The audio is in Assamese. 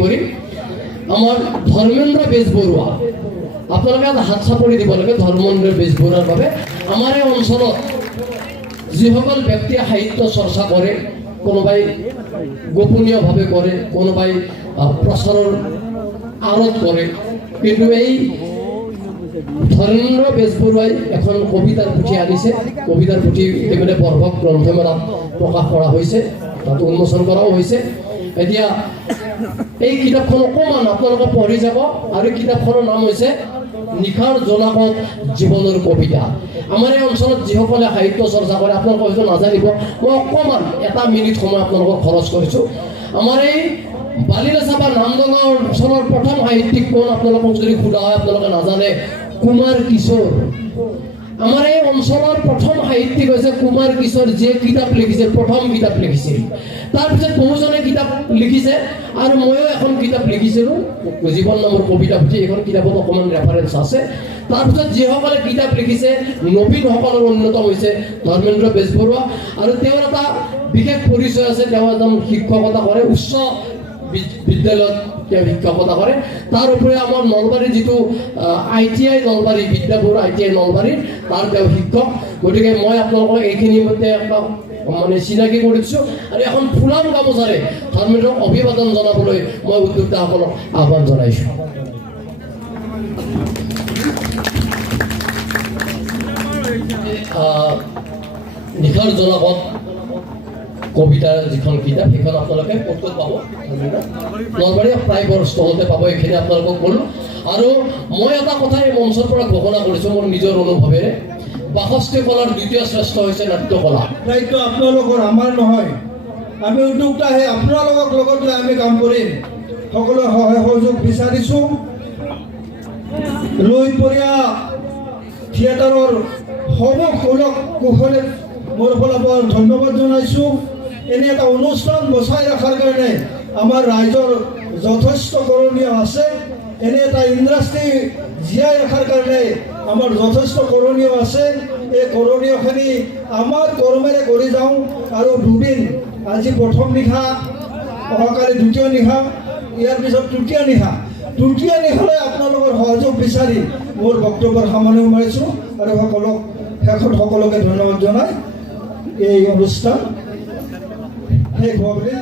কৰিম আমাৰ ধৰ্মেন্দ্ৰ বেজবৰুৱা আপোনালোকে হাত চাপৰি দিব লাগে ধৰ্মেন্দ্ৰ বেজবৰুৱাৰ বাবে আমাৰ এই অঞ্চলত যিসকল ব্যক্তিয়ে সাহিত্য চৰ্চা কৰে কোনোবাই গোপনীয়ভাৱে কৰে কোনোবাই প্ৰচাৰৰ আঁৰত কৰে কিন্তু এই ধৰ্মেন্দ্ৰ বেজবৰুৱাই এখন কবিতাৰ পুথি আনিছে কবিতাৰ পুথি ইতিমধ্যে বৰভক গ্ৰন্থমেলাত প্ৰকাশ কৰা হৈছে তাত উন্মোচন কৰাও হৈছে এতিয়া এই কিতাপখন অকণমান আপোনালোকে পঢ়ি যাব আৰু কিতাপখনৰ নাম হৈছে নিশাৰ জোনাকত জীৱনৰ কবিতা আমাৰ এই অঞ্চলত যিসকলে সাহিত্য চৰ্চা কৰে আপোনালোকে হয়তো নাজানিব মই অকণমান এটা মিনিট সময় আপোনালোকক খৰচ কৰিছোঁ আমাৰ এই বালিনাচা বা নামদঙৰ অঞ্চলৰ প্ৰথম সাহিত্যিক কোন আপোনালোকক যদি সোধা হয় আপোনালোকে নাজানে কুমাৰ কিশোৰ আমাৰ এই অঞ্চলৰ প্ৰথম সাহিত্যিক হৈছে কুমাৰ কিশোৰ যিয়ে কিতাপ লিখিছে প্ৰথম কিতাপ লিখিছিল তাৰপিছত বহুজনে কিতাপ লিখিছে আৰু ময়ো এখন কিতাপ লিখিছিলোঁ জীৱন নামৰ কবিতা পুথি এইখন কিতাপত অকণমান ৰেফাৰেঞ্চ আছে তাৰপিছত যিসকলে কিতাপ লিখিছে নবীনসকলৰ অন্যতম হৈছে ধৰ্মেন্দ্ৰ বেজবৰুৱা আৰু তেওঁৰ এটা বিশেষ পৰিচয় আছে তেওঁ এজন শিক্ষকতা কৰে উচ্চ বিদ্যালয়ত তেওঁ শিক্ষকতা কৰে তাৰ উপৰি আমাৰ নলবাৰীৰ যিটো ITI নলবাৰী বিদ্যাপুৰ ITI নলবাৰীৰ তাৰ তেওঁ শিক্ষক গতিকে মই আপোনালোকক এইখিনিৰ মধ্যে একটা মানে চিনাকি কৰি দিছোঁ আৰু এখন ফুলাম গামোচাৰে ধৰ্মেন্দ্ৰক অভিবাদন জনাবলৈ মই উদ্যোক্তাসকলক আহ্বান জনাইছোঁ নিশাৰ জোনাকত কবিতাৰ যিখন কিতাপ সেইখন আপোনালোকে ক'ত পাব নলবাৰী প্ৰায়বোৰ ষ্টলতে পাব এইখিনি আপোনালোকক ক'লোঁ আৰু মই এটা কথা এই মঞ্চৰ পৰা ঘোষণা কৰিছোঁ মোৰ নিজৰ অনুভৱেৰে বাষষ্ঠি কলাৰ দ্বিতীয় শ্ৰেষ্ঠ হৈছে নাট্যকলা দায়িত্ব আপোনালোকৰ আমাৰ নহয় আমি উদ্যোক্তা সেই আপোনালোকক লগত লৈ আমি কাম কৰিম সকলো সহায় সহযোগ বিচাৰিছোঁ লৈপৰীয়া থিয়েটাৰৰ সকলো কুশলে মোৰ ফালৰ পৰা ধন্যবাদ জনাইছোঁ এনে এটা অনুষ্ঠান বচাই ৰখাৰ কাৰণে আমাৰ ৰাইজৰ যথেষ্ট কৰণীয় আছে এনে এটা ইণ্ডাষ্ট্ৰী জীয়াই ৰখাৰ কাৰণে আমাৰ যথেষ্ট কৰণীয় আছে এই কৰণীয়খিনি আমাৰ কৰ্মেৰে কৰি যাওঁ আৰু দুদিন আজি প্ৰথম নিশা অহাকালি দ্বিতীয় নিশা ইয়াৰ পিছত তৃতীয় নিশালৈ আপোনালোকৰ সহযোগ বিচাৰি মোৰ বক্তব্যৰ সামৰণি মাৰিছোঁ আৰু শেষত সকলোকে ধন্যবাদ জনাই এই অনুষ্ঠান শেষ হোৱা বুলি